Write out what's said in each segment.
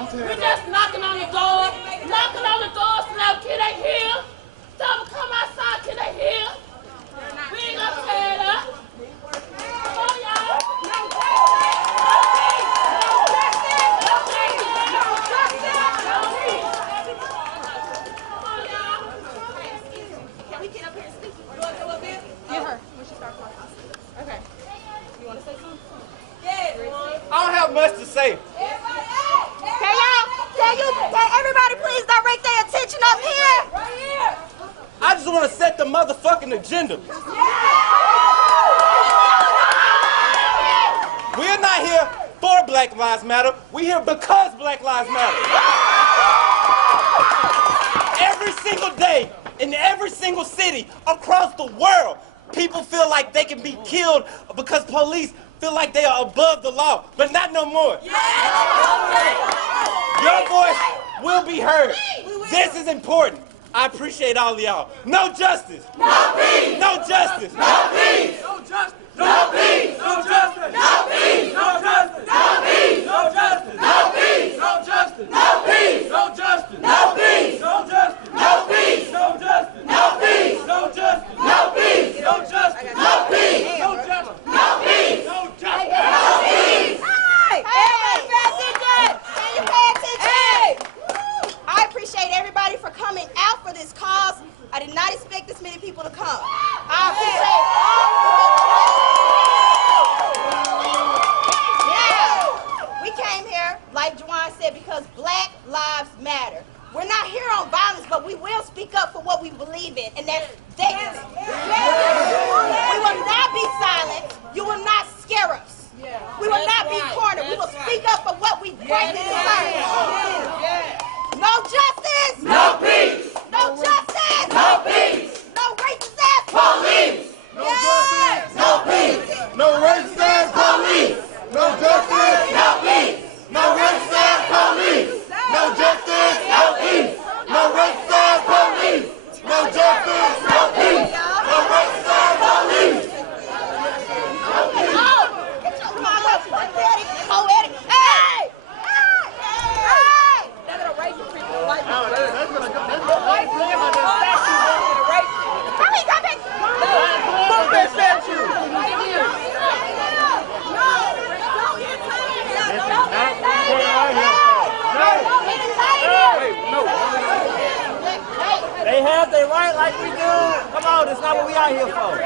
We just knocking on the door, so now can they hear? Tell them come outside, can they hear? We ain't gonna tear it up. Come on, y'all. Can we get up here and speak? You want to go up here? Get her when she starts talking. Okay. You want to say something? Yeah. I don't have much to say. Can everybody please direct their attention up here? Right here. I just want to set the motherfucking agenda. We're not here for Black Lives Matter. We're here because Black Lives Matter. Every single day, in every single city across the world, people feel like they can be killed because police feel like they are above the law, but not no more. Your voice will be heard. This is important. I appreciate all of y'all. No justice. No peace. No justice. No peace. No justice. No peace. No justice. No peace. No justice. No peace. No justice. No peace. No justice. No peace. No justice. No peace. No justice. No peace. No justice. No peace. No justice. No peace. No justice. No peace. No justice. No peace. No justice. No peace. Hey, everybody pay attention. Can you pay attention? Hey. I appreciate everybody for coming out for this cause. I did not expect this many people to come. I appreciate all. Yeah, we came here, like Juwan said, because Black Lives Matter. We're not here on violence, but we will speak up for what we believe in, and that's dignity. We will not be silent. You will not scare us. We will not be cornered. We will speak up for what we rightly deserve. No justice. No peace. No justice. No peace. No racist ass Police. No justice. No peace. No racist ass police. No justice. No peace. No racist ass police. No justice. No peace. No racist ass police. No justice. No peace. No racist ass police. Poetic. Hey! Hey! That's a racist people. White people. How many got that? Fuck that statue. They have their right like we do. Come on, that's not what we out here for.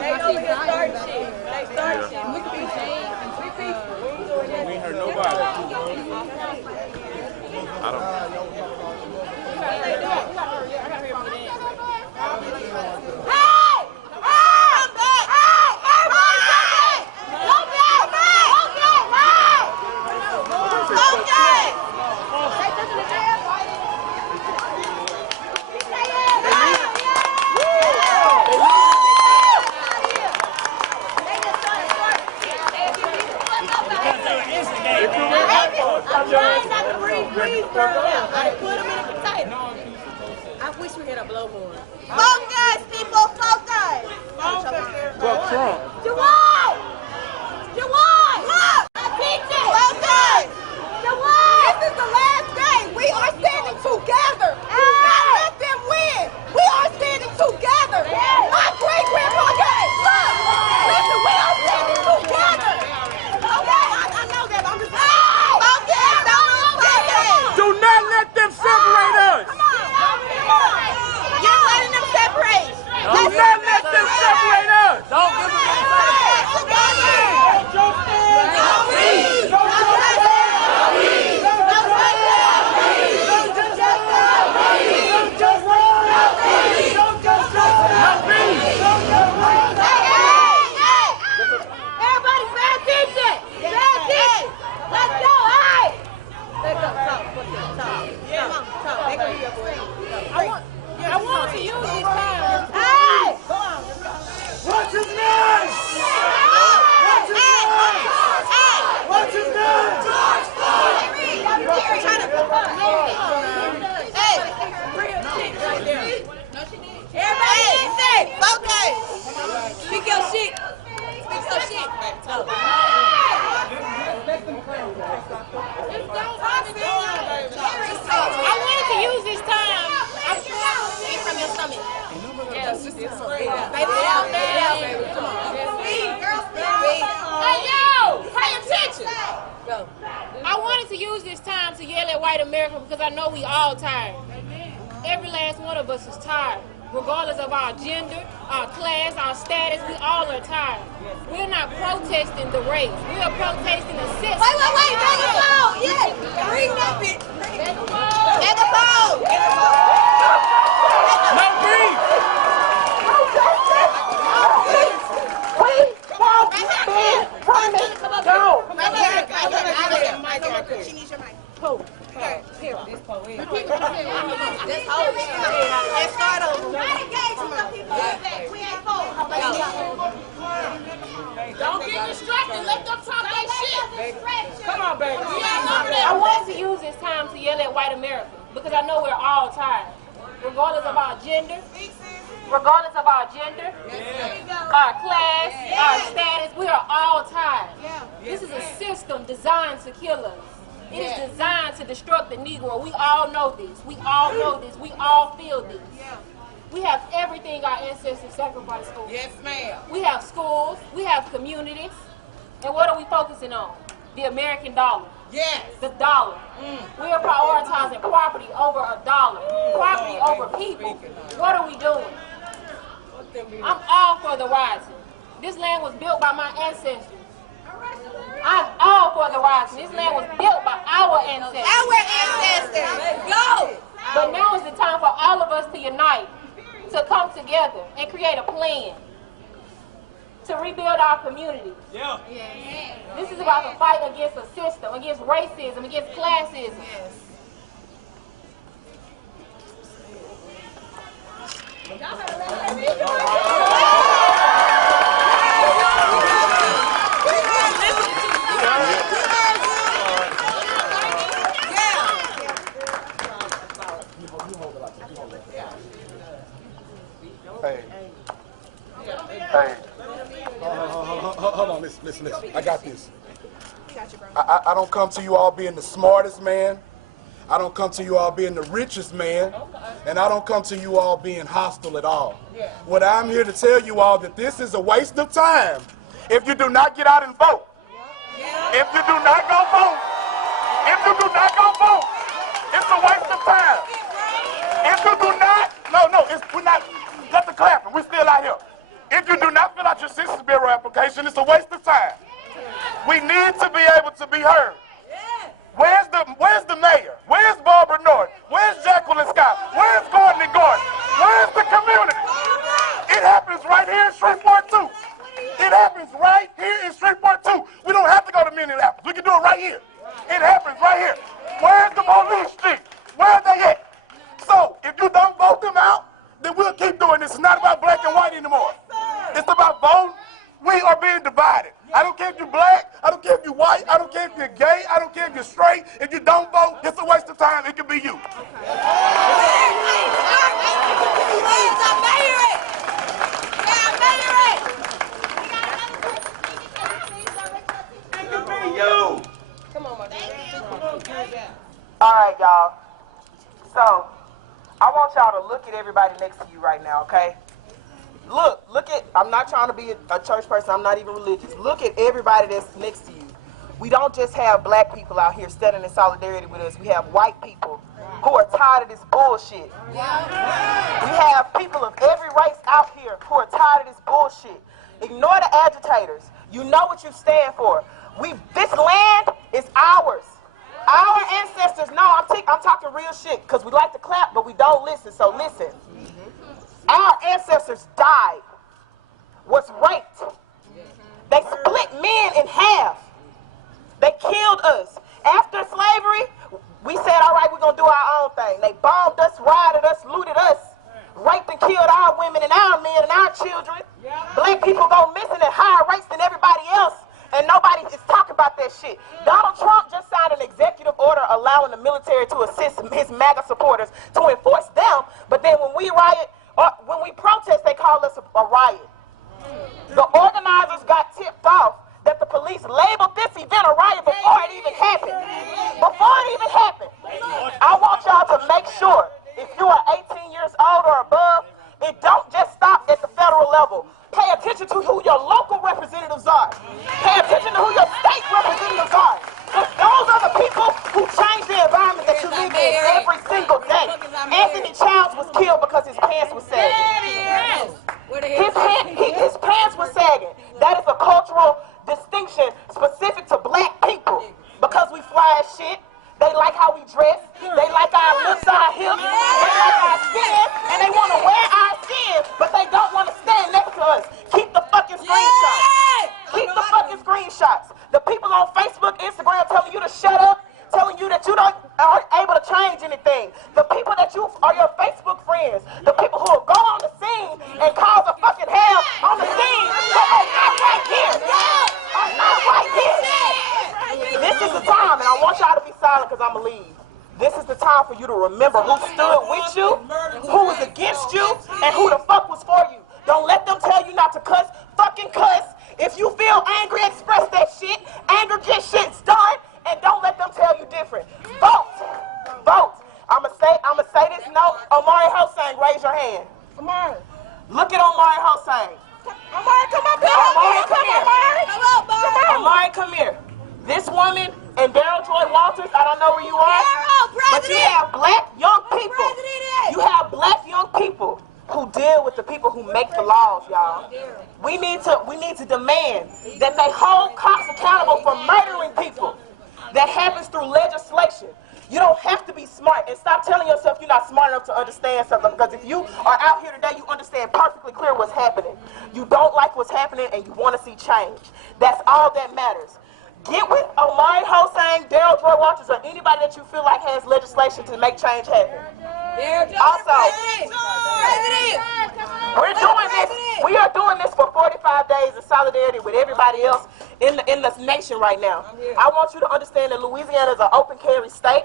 They over here starting shit. They starting shit. We could be Jane and 3 people. We ain't heard nobody. I don't. I'm trying not to breathe burn out. I put them in a container. I wish we had a blowhorn. Focus, people, focus. Well, Trump. Juwan! Juwan! Look! Focus! Juwan! This is the last day. We are standing together. Do not let them win. We are standing together. My great grandmother. Look! Listen, we are standing together. Okay, I know that, but I'm just focus! Don't lose focus! Do not let them separate us. Come on! You're letting them separate. Do not let them separate us. Don't give them white America because I know we all tired. Every last one of us is tired. Regardless of our gender, our class, our status, we all are tired. We're not protesting the race. We are protesting the system. Wait, megaphone! Yeah! Bring that bitch! Megaphone! Megaphone! No beef! We won't be permitted. Go! She needs your mic. Here. This police. Let's start over. We ain't Don't get distracted. Let them talk that shit. Come on, baby. I want to use this time to yell at white America because I know we're all tired. Regardless of our gender, our class, our status, we are all tired. This is a system designed to kill us. It is designed to destruct the Negro. We all know this. We all know this. We all feel this. We have everything our ancestors sacrificed for. Yes, ma'am. We have schools. We have communities. And what are we focusing on? The American dollar. Yes. The dollar. We are prioritizing property over a dollar. Property over people. What are we doing? I'm all for the rising. This land was built by my ancestors. I'm all for the rising. This land was built by our ancestors. Our ancestors. Go! But now is the time for all of us to unite, to come together and create a plan to rebuild our communities. Yeah. This is about the fight against a system, against racism, against classism. Hey. Hold on, listen. I got this. I don't come to you all being the smartest man. I don't come to you all being the richest man. And I don't come to you all being hostile at all. What I'm here to tell you all that this is a waste of time if you do not get out and vote. If you do not go vote, it's a waste of time. If you do not, we're not, let the clapping, we're still out here. If you do not fill out your Census Bureau application, it's a waste of time. We need to be able to be heard. Where's the mayor? Where's Barbara Norton? Where's Jacqueline Scott? Where's Gordon and Gordon? Where's the community? It happens right here in Shreveport too. It happens right here in Shreveport too. We don't have to go to Minneapolis. We can do it right here. It happens right here. Where's the police chief? Where are they at? So if you don't vote them out, then we'll keep doing this. It's not about black and white anymore. It's about voting. We are being divided. I don't care if you're black. I don't care if you're white. I don't care if you're gay. I don't care if you're straight. If you don't vote, it's a waste of time. It could be you. It could be you. Come on, my dear. All right, y'all. So, I want y'all to look at everybody next to you right now, okay? Look at, I'm not trying to be a church person, I'm not even religious. Look at everybody that's next to you. We don't just have black people out here standing in solidarity with us. We have white people who are tired of this bullshit. We have people of every race out here who are tired of this bullshit. Ignore the agitators. You know what you stand for. This land is ours. Our ancestors know, I'm talking real shit, because we like to clap, but we don't listen, so listen. Our ancestors died, was raped. They split men in half. They killed us. After slavery, we said, all right, we're going to do our own thing. They bombed us, rioted us, looted us, raped and killed our women and our men and our children. Black people go missing at higher rates than everybody else. And nobody is talking about that shit. Donald Trump just signed an executive order allowing the military to assist his MAGA supporters to enforce them. But then when we riot, or when we protest, they call us a riot. The organizers got tipped off that the police labeled this event a riot before it even happened. I want y'all to make sure, if you are 18 years old or above, it don't just stop at the federal level. Pay attention to who your local representatives are. Pay attention to who your state representatives are. Because those are the people who change the environment that you Facebook, Instagram telling you to shut up, telling you that you aren't able to change anything. The people that you are your Facebook friends, the people who will go on the scene and cause a fucking hell on the scene, but are not right here. Are not right here. This is the time, and I want y'all to be silent because I'm going to leave. This is the time for you to remember who stood with you, who was against you, and who the fuck was for you. Don't let them tell you not to cuss. Fucking cuss. If you feel angry, express that shit. Anger gets shit's done, and don't let them tell you different. Vote. Vote. I'ma say this note. Omari Hossain, raise your hand. Omari. Look at Omari Hossain. Omari, come up here. Omari, come here. Come on, Omari. Omari, come here. This woman and Daryl Joy Walters, I don't know where you are, but you have black young people. You have black young people who deal with the people who make the laws, y'all. We need to demand that they hold cops accountable for murdering people. That happens through legislation. You don't have to be smart, and stop telling yourself you're not smart enough to understand something, because if you are out here today, you understand perfectly clear what's happening. You don't like what's happening and you want to see change. That's all that matters. Get with Omari Hossain, Daryl Joy Walters, or anybody that you feel like has legislation to make change happen. Also, we're doing this. We are doing this for 45 days in solidarity with everybody else in the nation right now. I want you to understand that Louisiana is an open carry state,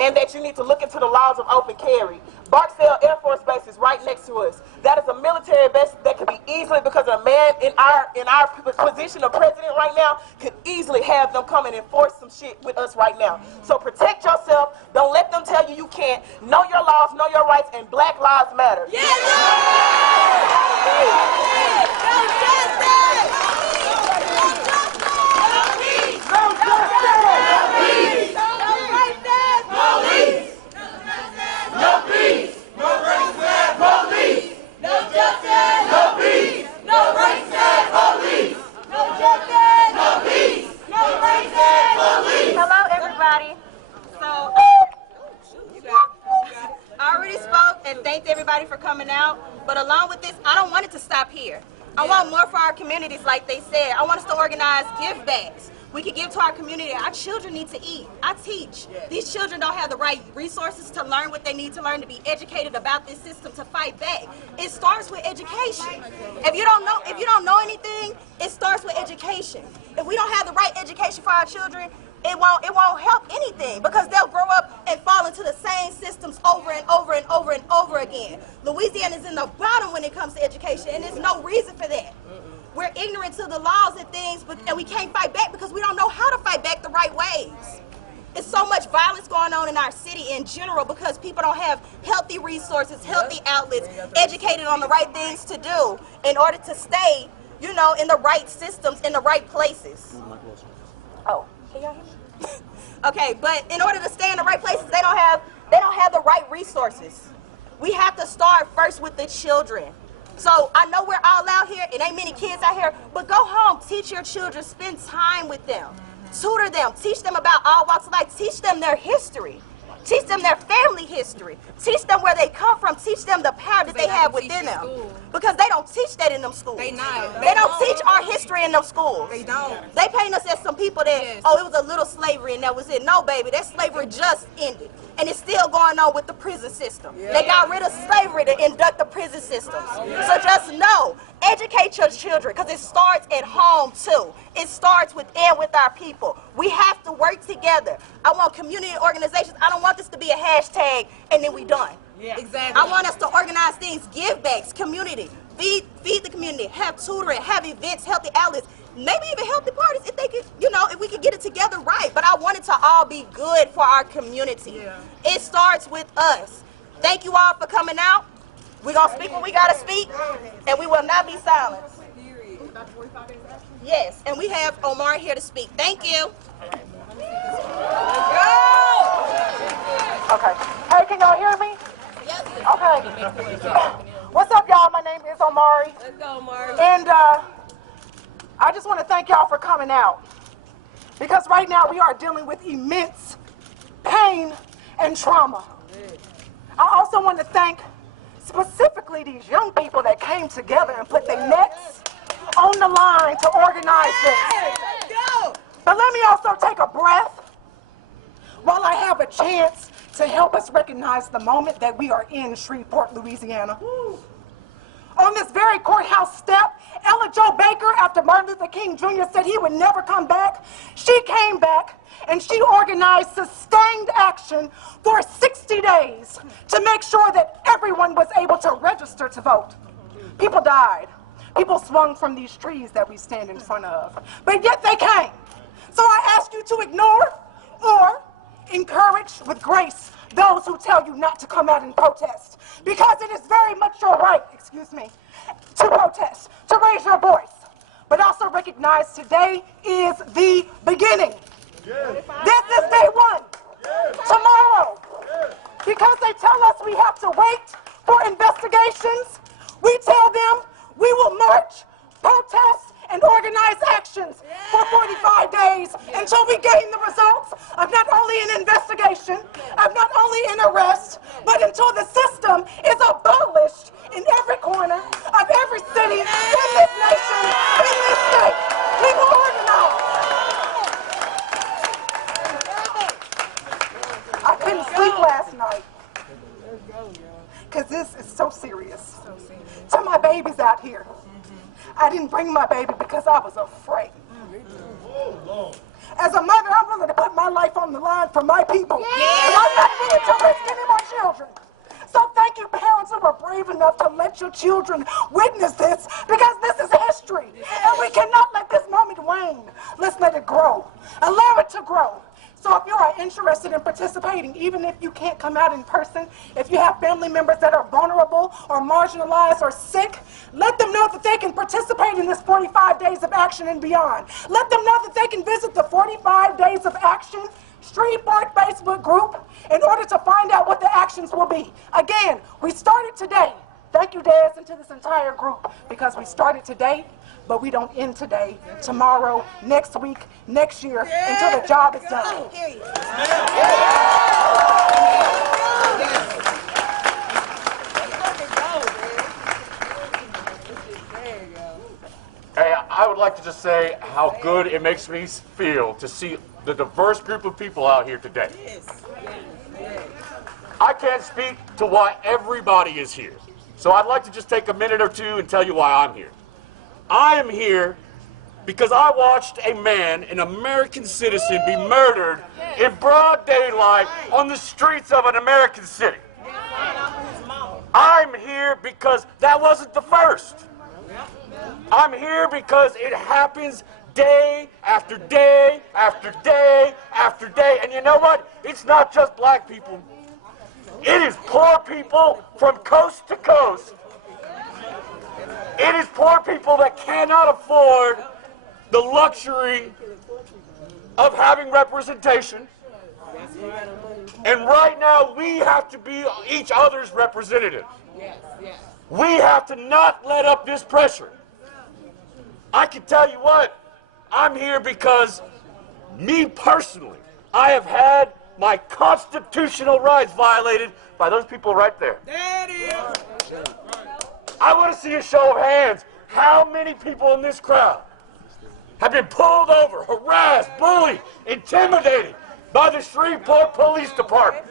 and that you need to look into the laws of open carry. Barksdale Air Force Base is right next to us. That is a military base that could be easily, because a man in our position of president right now could easily have them come and enforce some shit with us right now. So protect yourself. Don't let them tell you you can't. Know your laws, know your rights, and Black Lives Matter. Yes, Hello, everybody. So, I already spoke and thanked everybody for coming out. But along with this, I don't want it to stop here. I want more for our communities, like they said. I want us to organize give backs. We can give to our community. Our children need to eat. I teach. These children don't have the right resources to learn what they need to learn, to be educated about this system, to fight back. It starts with education. If you don't know anything, it starts with education. If we don't have the right education for our children, it won't help anything, because they'll grow up and fall into the same systems over and over and over and over again. Louisiana is in the bottom when it comes to education, and there's no reason for that. We're ignorant to the laws and things, and we can't fight back because we don't know how to fight back the right ways. There's so much violence going on in our city in general because people don't have healthy resources, healthy outlets, educated on the right things to do in order to stay, in the right systems, in the right places. Oh, can y'all hear me? Okay, but in order to stay in the right places, they don't have the right resources. We have to start first with the children. So I know we're all out here, it ain't many kids out here, but go home, teach your children, spend time with them, tutor them, teach them about all walks of life, teach them their history, teach them their family history, teach them where they come from, teach them the power that they have within them. Because they don't teach that in them schools. They don't teach our history in them schools. They don't. They paint us as some people that, it was a little slavery and that was it. No, baby, that slavery just ended. And it's still going on with the prison system. They got rid of slavery to induct the prison systems. So just know, educate your children, because it starts at home too. It starts within with our people. We have to work together. I want community organizations. I don't want this to be a hashtag and then we done. Yeah, exactly. I want us to organize things, give backs, community, feed the community, have tutoring, have events, healthy outlets, maybe even healthy parties if they could, if we could get it together right. But I want it to all be good for our community. Yeah. It starts with us. Thank you all for coming out. We're going to speak when we got to speak, and we will not be silent. Yes, and we have Omar here to speak. Thank you. Okay. Hey, can y'all hear me? Okay. What's up, y'all? My name is Omari. Let's go, Omari. And I just want to thank y'all for coming out, because right now we are dealing with immense pain and trauma. I also want to thank specifically these young people that came together and put their necks on the line to organize this. But let me also take a breath while I have a chance to help us recognize the moment that we are in Shreveport, Louisiana. On this very courthouse step, Ella Jo Baker, after Martin Luther King Jr. said he would never come back, she came back and she organized sustained action for 60 days to make sure that everyone was able to register to vote. People died. People swung from these trees that we stand in front of, but yet they came. So I ask you to ignore or encourage with grace those who tell you not to come out and protest, because it is very much your right, to protest, to raise your voice, but also recognize today is the beginning. This is day one. Tomorrow, because they tell us we have to wait for investigations, we tell them we will march, protest, and organize actions for 45 days until we gain the results of not only an investigation, of not only an arrest, but until the system is abolished in every corner of every city in this nation, in this state. We will organize. I couldn't sleep last night because this is so serious. To my babies out here, I didn't bring my baby because I was afraid. As a mother, I'm willing to put my life on the line for my people. And I'm not willing to risk any more children. So thank you, parents who were brave enough to let your children witness this, because this is history. And we cannot let this moment wane. Let's let it grow. Allow it to grow. So if you are interested in participating, even if you can't come out in person, if you have family members that are vulnerable or marginalized or sick, let them know that they can participate in this 45 days of action and beyond. Let them know that they can visit the 45 Days of Action Shreveport Facebook group in order to find out what the actions will be. Again, we started today. Thank you, Des, and to this entire group, because we started today, but we don't end today, tomorrow, next week, next year, until the job is done. Hey, I would like to just say how good it makes me feel to see the diverse group of people out here today. I can't speak to why everybody is here, so I'd like to just take a minute or two and tell you why I'm here. I am here because I watched a man, an American citizen, be murdered in broad daylight on the streets of an American city. I'm here because that wasn't the first. I'm here because it happens day after day after day after day. And you know what? It's not just black people. It is poor people from coast to coast. It is poor people that cannot afford the luxury of having representation. And right now, we have to be each other's representative. We have to not let up this pressure. I can tell you what, I'm here because, me personally, I have had my constitutional rights violated by those people right there. There it is. I want to see a show of hands. How many people in this crowd have been pulled over, harassed, bullied, intimidated by the Shreveport Police Department?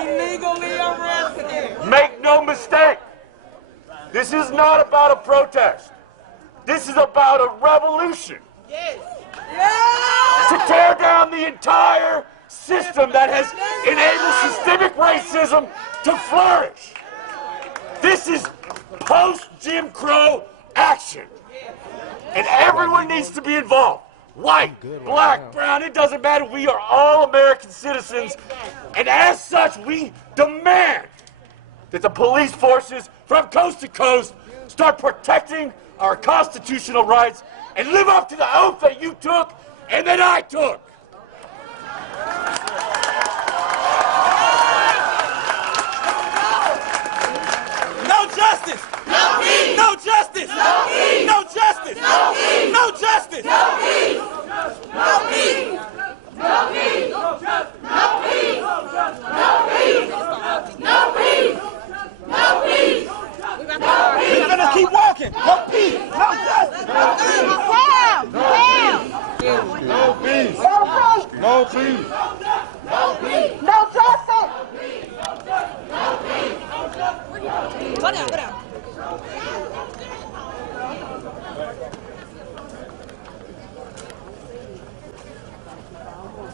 Illegally arrested. Make no mistake, this is not about a protest. This is about a revolution. Yes. To tear down the entire system that has enabled systemic racism to flourish. This is post-Jim Crow action. And everyone needs to be involved. White, black, brown, it doesn't matter. We are all American citizens. And as such, we demand that the police forces from coast to coast start protecting our constitutional rights and live up to the oath that you took and that I took. No justice! No peace! No justice! No peace! No justice! No peace! No justice! No peace! No peace! No peace! No peace! No peace! No peace! No peace! We're gonna keep walking. No peace. No justice. Sam! peace. No peace. No peace. No justice. Go down, go down.